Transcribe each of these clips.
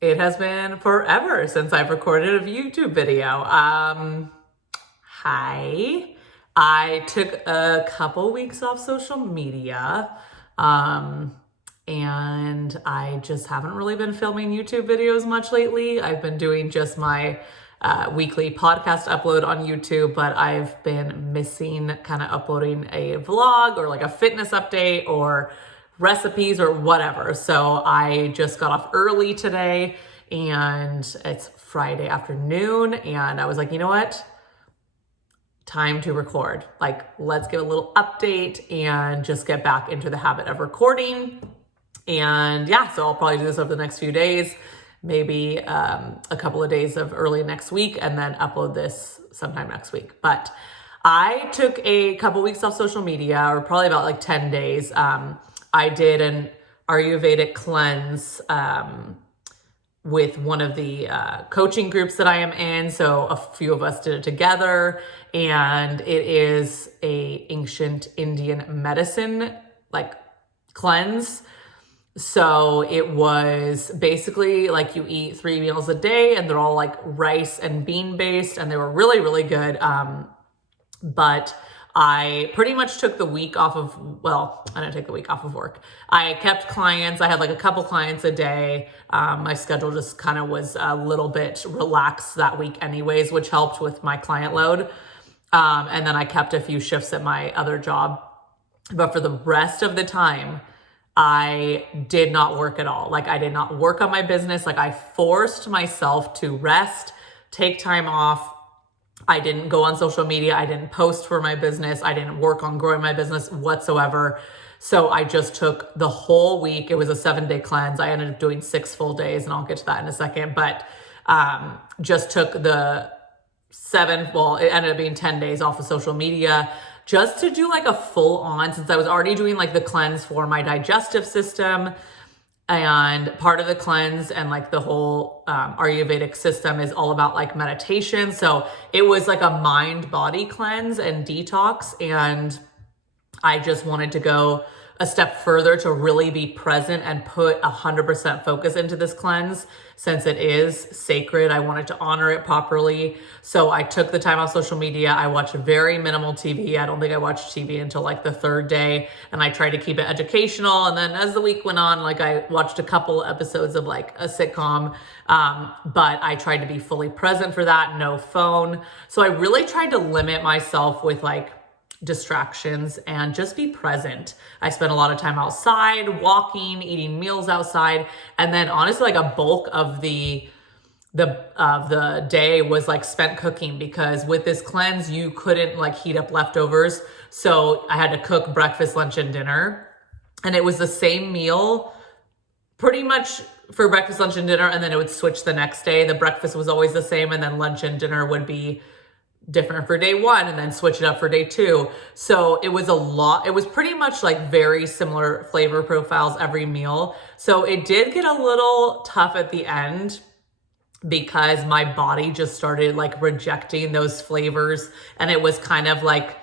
It has been forever since I've recorded a YouTube video. Hi. I took a couple weeks off social media, and I just haven't really been filming YouTube videos much lately. I've been doing just my weekly podcast upload on YouTube, but I've been missing kind of uploading a vlog or like a fitness update or recipes or whatever. So I just got off early today and it's Friday afternoon and I was like, you know what? Time to record. Like, let's give a little update and just get back into the habit of recording. And yeah, so I'll probably do this over the next few days, maybe a couple of days of early next week, and then upload this sometime next week. But I took a couple weeks off social media, or probably about like 10 days. I did an Ayurvedic cleanse with one of the coaching groups that I am in. So a few of us did it together, and it is a ancient Indian medicine like cleanse. So it was basically like you eat 3 meals a day and they're all like rice and bean based, and they were really, really good. But I pretty much took the week off of, well, I didn't take the week off of work. I kept clients. I had like a couple clients a day. My schedule just kind of was a little bit relaxed that week anyways, which helped with my client load. And then I kept a few shifts at my other job. But for the rest of the time, I did not work at all. Like, I did not work on my business. Like, I forced myself to rest, take time off. I didn't go on social media. I didn't post for my business. I didn't work on growing my business whatsoever. So I just took the whole week. It was a 7-day cleanse. I ended up doing 6 full days, and I'll get to that in a second. But just took the it ended up being 10 days off of social media, just to do like a full on, since I was already doing like the cleanse for my digestive system. And part of the cleanse and like the whole Ayurvedic system is all about like meditation. So it was like a mind body cleanse and detox. And I just wanted to go a step further to really be present and put 100% focus into this cleanse, since it is sacred. I wanted to honor it properly. So I took the time off social media. I watched very minimal TV. I don't think I watched TV until like the 3rd day, and I tried to keep it educational. And then as the week went on, like I watched a couple episodes of like a sitcom, but I tried to be fully present for that, no phone. So I really tried to limit myself with like distractions and just be present. I spent a lot of time outside, walking, eating meals outside, and then honestly, like a bulk of the day was like spent cooking, because with this cleanse, you couldn't like heat up leftovers. So I had to cook breakfast, lunch, and dinner, and it was the same meal pretty much for breakfast, lunch, and dinner, and then it would switch the next day. The breakfast was always the same, and then lunch and dinner would be different for day 1 and then switch it up for day 2. So it was a lot. It was pretty much like very similar flavor profiles every meal. So it did get a little tough at the end, because my body just started like rejecting those flavors. And it was kind of like,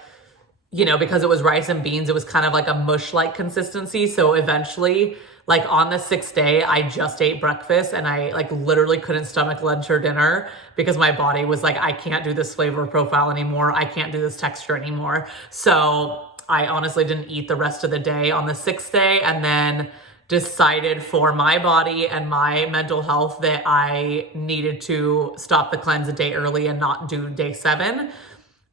because it was rice and beans, it was kind of like a mush-like consistency. So eventually, like on the 6th day, I just ate breakfast, and I like literally couldn't stomach lunch or dinner, because my body was like, I can't do this flavor profile anymore. I can't do this texture anymore. So I honestly didn't eat the rest of the day on the 6th day, and then decided for my body and my mental health that I needed to stop the cleanse a day early and not do day 7.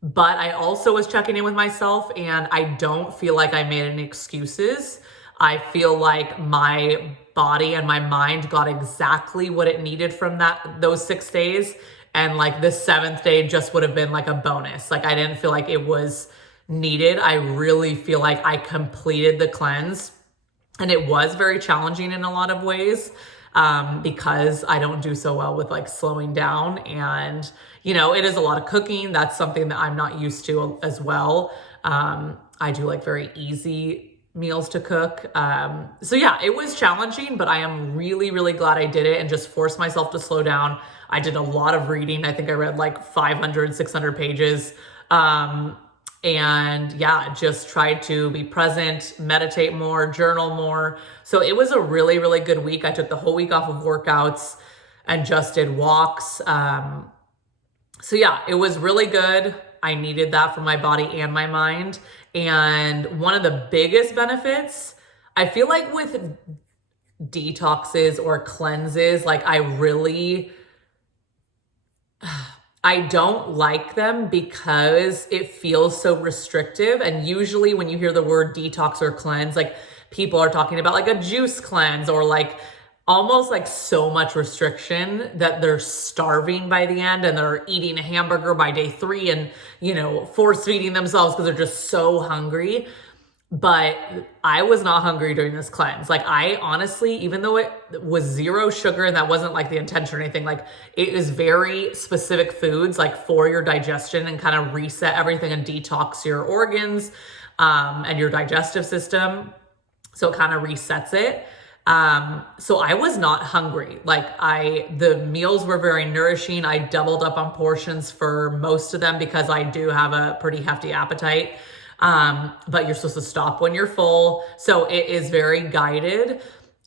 But I also was checking in with myself, and I don't feel like I made any excuses. I feel like my body and my mind got exactly what it needed from those 6 days. And like the 7th day just would have been like a bonus. Like, I didn't feel like it was needed. I really feel like I completed the cleanse, and it was very challenging in a lot of ways, because I don't do so well with like slowing down. And, it is a lot of cooking. That's something that I'm not used to as well. I do like very easy meals to cook. So yeah, it was challenging, but I am really, really glad I did it and just forced myself to slow down. I did a lot of reading. I think I read like 500, 600 pages. And yeah, just tried to be present, meditate more, journal more. So it was a really, really good week. I took the whole week off of workouts and just did walks. So yeah, it was really good. I needed that for my body and my mind. And one of the biggest benefits, I feel like with detoxes or cleanses, like I don't like them because it feels so restrictive. And usually when you hear the word detox or cleanse, like people are talking about like a juice cleanse or like almost like so much restriction that they're starving by the end and they're eating a hamburger by day 3 and, force feeding themselves because they're just so hungry. But I was not hungry during this cleanse. Like I honestly, even though it was 0 sugar and that wasn't like the intention or anything, like it is very specific foods like for your digestion and kind of reset everything and detox your organs and your digestive system. So it kind of resets it. So I was not hungry. Like the meals were very nourishing. I doubled up on portions for most of them because I do have a pretty hefty appetite. But you're supposed to stop when you're full. So it is very guided.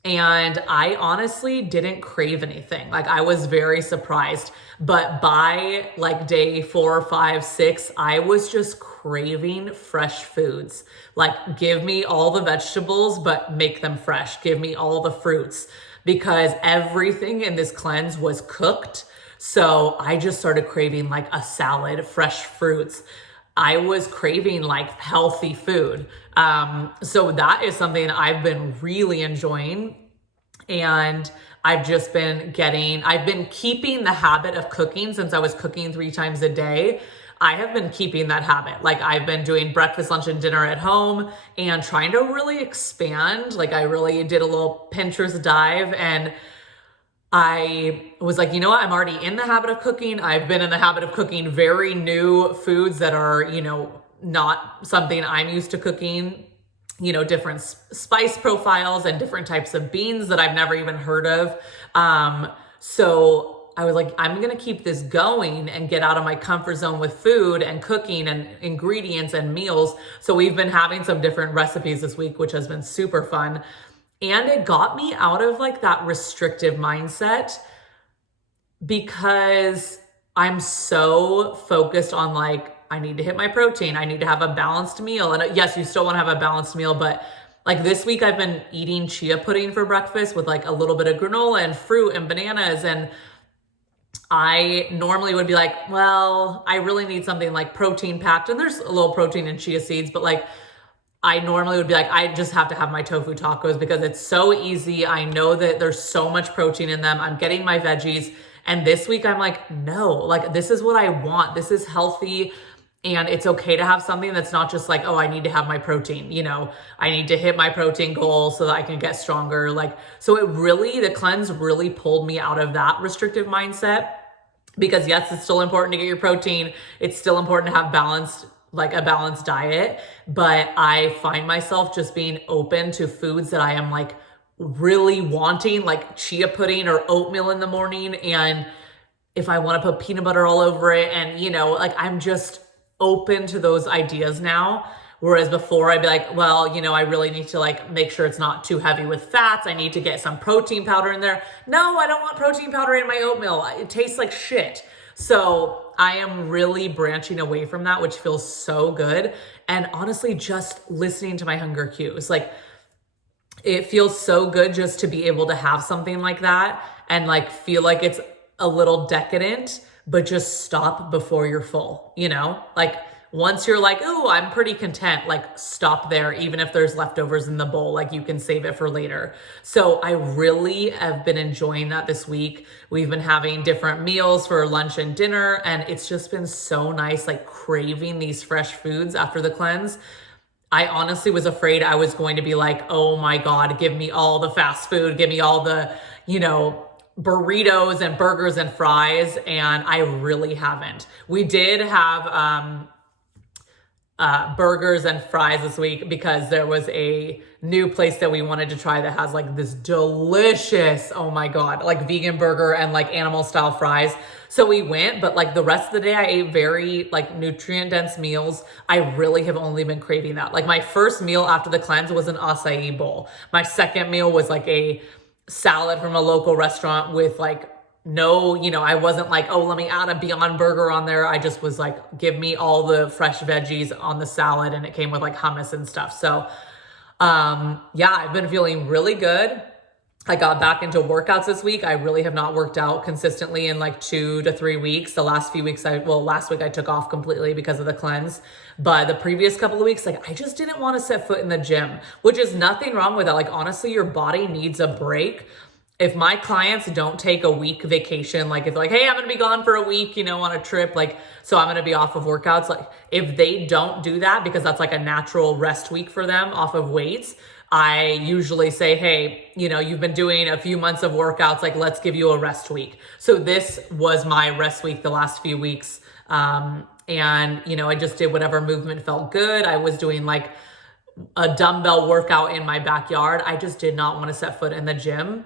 And I honestly didn't crave anything. Like I was very surprised, but by like day 4, 5, 6, I was just craving fresh foods. Like give me all the vegetables, but make them fresh. Give me all the fruits because everything in this cleanse was cooked. So I just started craving like a salad, fresh fruits. I was craving like healthy food. So that is something I've been really enjoying. And I've been keeping the habit of cooking since I was cooking 3 times a day. I have been keeping that habit. Like I've been doing breakfast, lunch, and dinner at home and trying to really expand. Like I really did a little Pinterest dive and I was like, you know what? I'm already in the habit of cooking. I've been in the habit of cooking very new foods that are, not something I'm used to cooking, different spice profiles and different types of beans that I've never even heard of. So I was like, I'm going to keep this going and get out of my comfort zone with food and cooking and ingredients and meals. So we've been having some different recipes this week, which has been super fun. And it got me out of like that restrictive mindset because I'm so focused on like, I need to hit my protein. I need to have a balanced meal. And yes, you still want to have a balanced meal, but like this week I've been eating chia pudding for breakfast with like a little bit of granola and fruit and bananas. And I normally would be like, well, I really need something like protein packed. And there's a little protein in chia seeds, but like, I normally would be like, I just have to have my tofu tacos because it's so easy. I know that there's so much protein in them. I'm getting my veggies. And this week I'm like, no, like this is what I want. This is healthy. And it's okay to have something that's not just like, oh, I need to have my protein. I need to hit my protein goal so that I can get stronger. So the cleanse really pulled me out of that restrictive mindset because yes, it's still important to get your protein. It's still important to have a balanced diet, but I find myself just being open to foods that I am like really wanting, like chia pudding or oatmeal in the morning. And if I want to put peanut butter all over it and, I'm just open to those ideas now. Whereas before I'd be like, well, I really need to like make sure it's not too heavy with fats. I need to get some protein powder in there. No, I don't want protein powder in my oatmeal. It tastes like shit. So I am really branching away from that, which feels so good. And honestly, just listening to my hunger cues, like it feels so good just to be able to have something like that and like feel like it's a little decadent, but just stop before you're full, like once you're like, oh, I'm pretty content, like stop there. Even if there's leftovers in the bowl, like you can save it for later. So I really have been enjoying that this week. We've been having different meals for lunch and dinner, and it's just been so nice, like craving these fresh foods after the cleanse. I honestly was afraid I was going to be like, oh my God, give me all the fast food, give me all the, burritos and burgers and fries. And I really haven't. We did have, burgers and fries this week because there was a new place that we wanted to try that has like this delicious, oh my God, like vegan burger and like animal style fries. So we went, but like the rest of the day I ate very like nutrient dense meals. I really have only been craving that. Like my first meal after the cleanse was an acai bowl. My second meal was like a salad from a local restaurant with like no, I wasn't like, oh, let me add a Beyond Burger on there. I just was like, give me all the fresh veggies on the salad, and it came with like hummus and stuff. So, yeah, I've been feeling really good. I got back into workouts this week. I really have not worked out consistently in like 2 to 3 weeks. The last few weeks, last week I took off completely because of the cleanse. But the previous couple of weeks, like I just didn't want to set foot in the gym, which is nothing wrong with that. Like honestly, your body needs a break. If my clients don't take a week vacation, like if they're like, hey, I'm going to be gone for a week, on a trip, like, so I'm going to be off of workouts. Like if they don't do that, because that's like a natural rest week for them off of weights, I usually say, hey, you've been doing a few months of workouts, like let's give you a rest week. So this was my rest week the last few weeks. And I just did whatever movement felt good. I was doing like a dumbbell workout in my backyard. I just did not want to set foot in the gym.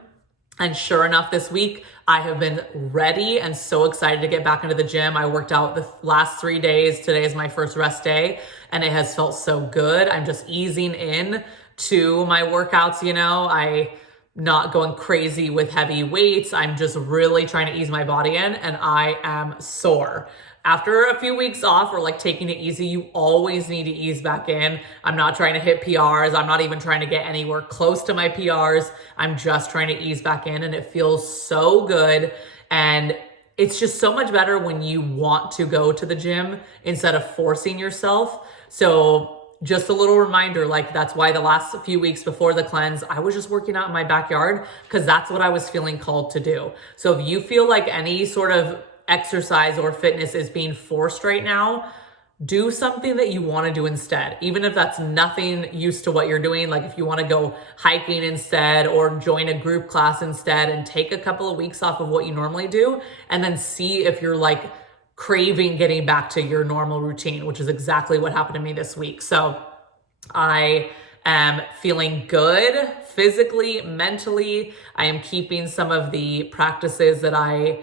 And sure enough, this week, I have been ready and so excited to get back into the gym. I worked out the last 3 days. Today is my first rest day, and it has felt so good. I'm just easing in to my workouts, I'm not going crazy with heavy weights. I'm just really trying to ease my body in, and I am sore. After a few weeks off or like taking it easy, you always need to ease back in. I'm not trying to hit PRs. I'm not even trying to get anywhere close to my PRs. I'm just trying to ease back in, and it feels so good. And it's just so much better when you want to go to the gym instead of forcing yourself. So just a little reminder, like that's why the last few weeks before the cleanse, I was just working out in my backyard because that's what I was feeling called to do. So if you feel like any sort of exercise or fitness is being forced right now, do something that you want to do instead. Even if that's nothing used to what you're doing, like if you want to go hiking instead or join a group class instead and take a couple of weeks off of what you normally do, and then see if you're like craving getting back to your normal routine, which is exactly what happened to me this week. So I am feeling good physically, mentally. I am keeping some of the practices that I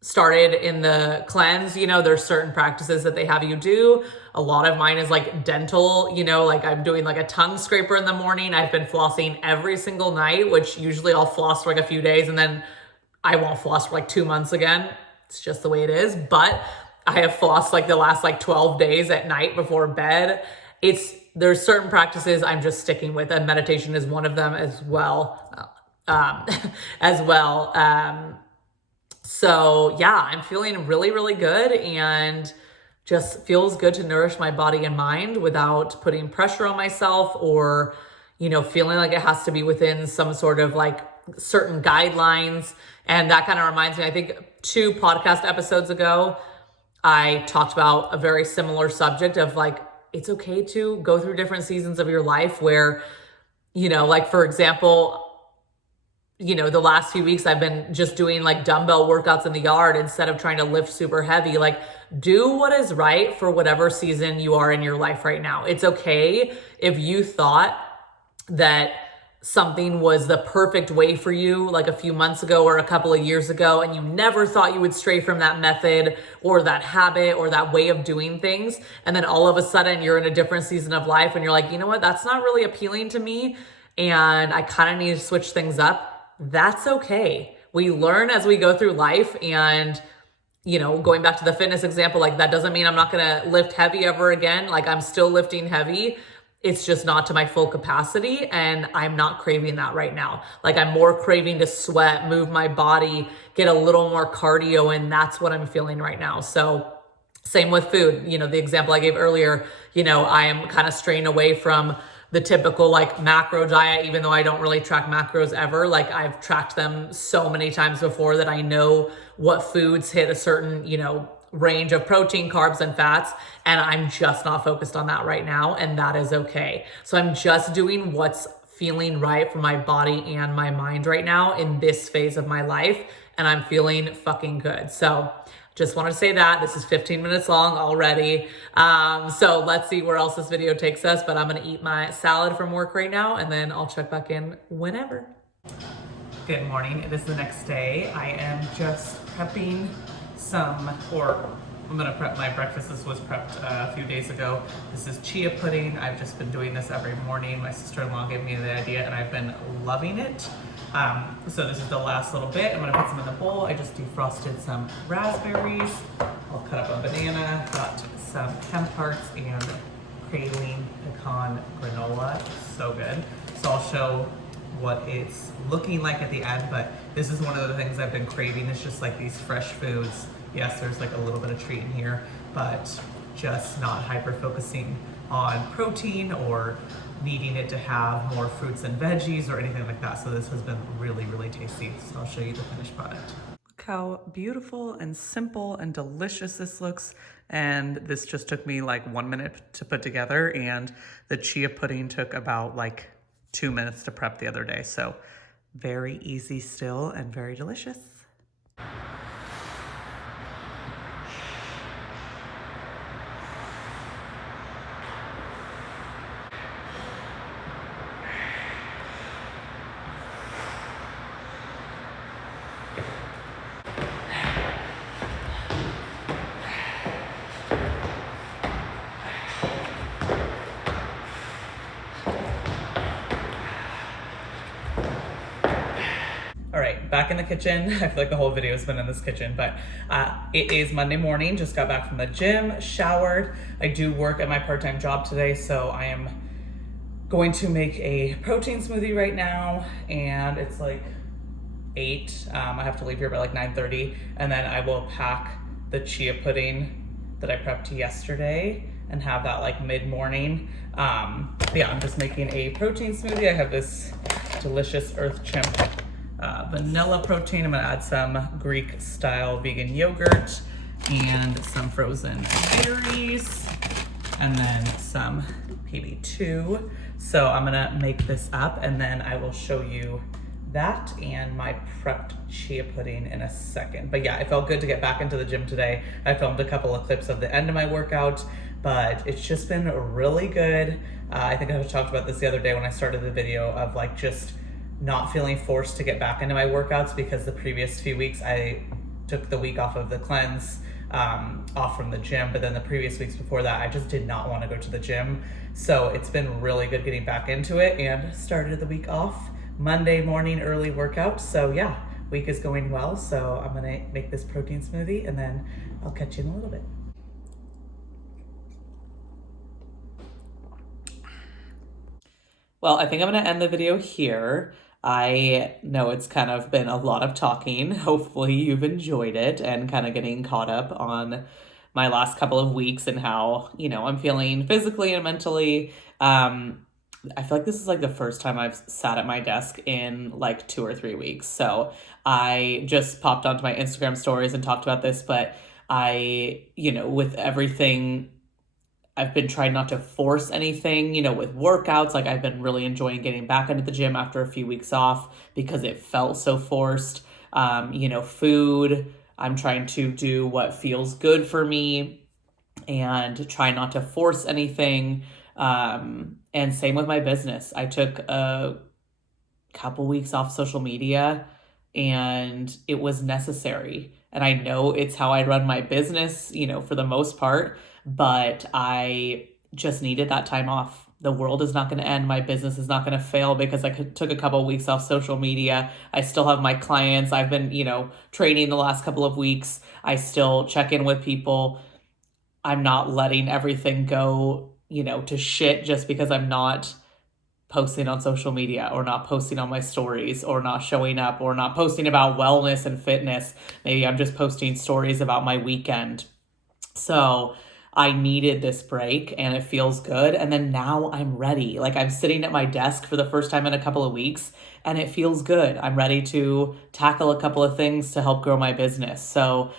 started in the cleanse. There's certain practices that they have you do. A lot of mine is like dental, like I'm doing like a tongue scraper in the morning. I've been flossing every single night, which usually I'll floss for like a few days and then I won't floss for like 2 months again. It's just the way it is. But I have flossed like the last like 12 days at night before bed. There's certain practices I'm just sticking with, and meditation is one of them as well. So yeah, I'm feeling really, really good, and just feels good to nourish my body and mind without putting pressure on myself or, feeling like it has to be within some sort of like certain guidelines. And that kind of reminds me, I think 2 podcast episodes ago, I talked about a very similar subject of like, it's okay to go through different seasons of your life where, like for example, the last few weeks I've been just doing like dumbbell workouts in the yard instead of trying to lift super heavy. Like do what is right for whatever season you are in your life right now. It's okay if you thought that something was the perfect way for you like a few months ago or a couple of years ago, and you never thought you would stray from that method or that habit or that way of doing things. And then all of a sudden you're in a different season of life and you're like, you know what, that's not really appealing to me, and I kind of need to switch things up. That's okay. We learn as we go through life, and going back to the fitness example, like that doesn't mean I'm not going to lift heavy ever again. Like I'm still lifting heavy. It's just not to my full capacity, and I'm not craving that right now. Like I'm more craving to sweat, move my body, get a little more cardio, and that's what I'm feeling right now. So same with food. The example I gave earlier, I am kind of straying away from the typical like macro diet, even though I don't really track macros ever. Like I've tracked them so many times before that I know what foods hit a certain, range of protein, carbs, and fats. And I'm just not focused on that right now. And that is okay. So I'm just doing what's feeling right for my body and my mind right now in this phase of my life. And I'm feeling fucking good. So just wanted to say that this is 15 minutes long already. So let's see where else this video takes us, but I'm gonna eat my salad from work right now and then I'll check back in whenever. Good morning, it is the next day. I am just prepping I'm gonna prep my breakfast. This was prepped a few days ago. This is chia pudding. I've just been doing this every morning. My sister-in-law gave me the idea and I've been loving it. So this is the last little bit. I'm gonna put some in the bowl. I just defrosted some raspberries. I'll cut up a banana, got some hemp hearts and praline pecan granola. So good. So I'll show what it's looking like at the end, but this is one of the things I've been craving. It's just like these fresh foods. Yes, there's like a little bit of treat in here, but just not hyper focusing on protein or needing it to have more fruits and veggies or anything like that. So this has been really, really tasty. So I'll show you the finished product. Look how beautiful and simple and delicious this looks. And this just took me like 1 minute to put together, and the chia pudding took about like 2 minutes to prep the other day. So very easy still and very delicious. All right, back in the kitchen. I feel like the whole video has been in this kitchen, but it is Monday morning. Just got back from the gym, showered. I do work at my part-time job today, so I am going to make a protein smoothie right now, and it's like 8. I have to leave here by like 9:30, and then I will pack the chia pudding that I prepped yesterday and have that like mid-morning. Yeah, I'm just making a protein smoothie. I have this delicious Earth Chimp vanilla protein. I'm gonna add some Greek style vegan yogurt and some frozen berries and then some PB2. So I'm gonna make this up and then I will show you that and my prepped chia pudding in a second. But yeah, it felt good to get back into the gym today. I filmed a couple of clips of the end of my workout, but it's just been really good. I think I talked about this the other day when I started the video of like just not feeling forced to get back into my workouts, because the previous few weeks I took the week off of the cleanse, off from the gym, but then the previous weeks before that I just did not want to go to the gym. So it's been really good getting back into it, and started the week off Monday morning early workout. So yeah, week is going well. So I'm gonna make this protein smoothie and then I'll catch you in a little bit. Well, I think I'm gonna end the video here. I know it's kind of been a lot of talking. Hopefully you've enjoyed it and kind of getting caught up on my last couple of weeks and how, you know, I'm feeling physically and mentally. I feel like this is like the first time I've sat at my desk in like 2 or 3 weeks. So I just popped onto my Instagram stories and talked about this, but you know, with everything, I've been trying not to force anything, you know, with workouts. Like I've been really enjoying getting back into the gym after a few weeks off because it felt so forced. You know, food, I'm trying to do what feels good for me and try not to force anything. And same with my business. I took a couple weeks off social media and it was necessary. And I know it's how I run my business, you know, for the most part, but I just needed that time off. The world is not going to end. My business is not going to fail because I took a couple of weeks off social media. I still have my clients. I've been, you know, training the last couple of weeks. I still check in with people. I'm not letting everything go, you know, to shit just because I'm not posting on social media or not posting on my stories or not showing up or not posting about wellness and fitness. Maybe I'm just posting stories about my weekend. So I needed this break and it feels good. And then now I'm ready. Like I'm sitting at my desk for the first time in a couple of weeks and it feels good. I'm ready to tackle a couple of things to help grow my business. So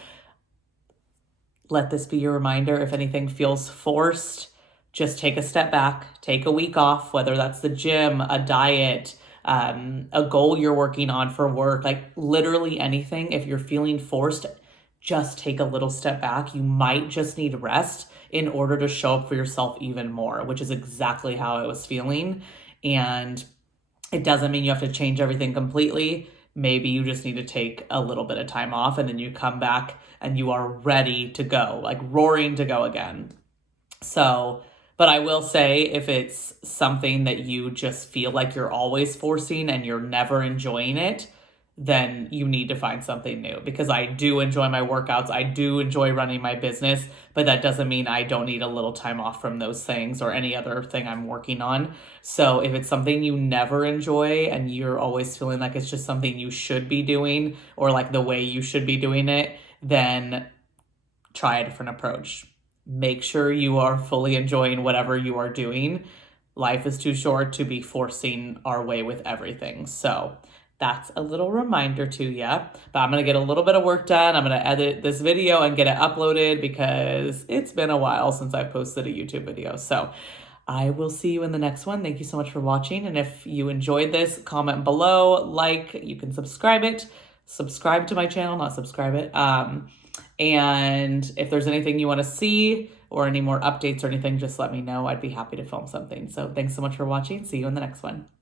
let this be your reminder. If anything feels forced, just take a step back, take a week off, whether that's the gym, a diet, a goal you're working on for work, like literally anything. If you're feeling forced, just take a little step back. You might just need rest in order to show up for yourself even more, which is exactly how I was feeling. And it doesn't mean you have to change everything completely. Maybe you just need to take a little bit of time off and then you come back and you are ready to go, like roaring to go again. So, but I will say, if it's something that you just feel like you're always forcing and you're never enjoying it, then you need to find something new, because I do enjoy my workouts. I do enjoy running my business, but that doesn't mean I don't need a little time off from those things or any other thing I'm working on. So if it's something you never enjoy and you're always feeling like it's just something you should be doing or like the way you should be doing it, then try a different approach. Make sure you are fully enjoying whatever you are doing. Life is too short to be forcing our way with everything. So that's a little reminder to you. But I'm going to get a little bit of work done. I'm going to edit this video and get it uploaded because it's been a while since I've posted a YouTube video. So I will see you in the next one. Thank you so much for watching. And if you enjoyed this, comment below, like, you can subscribe to my channel, not subscribe it. And if there's anything you want to see or any more updates or anything, just let me know. I'd be happy to film something. So thanks so much for watching. See you in the next one.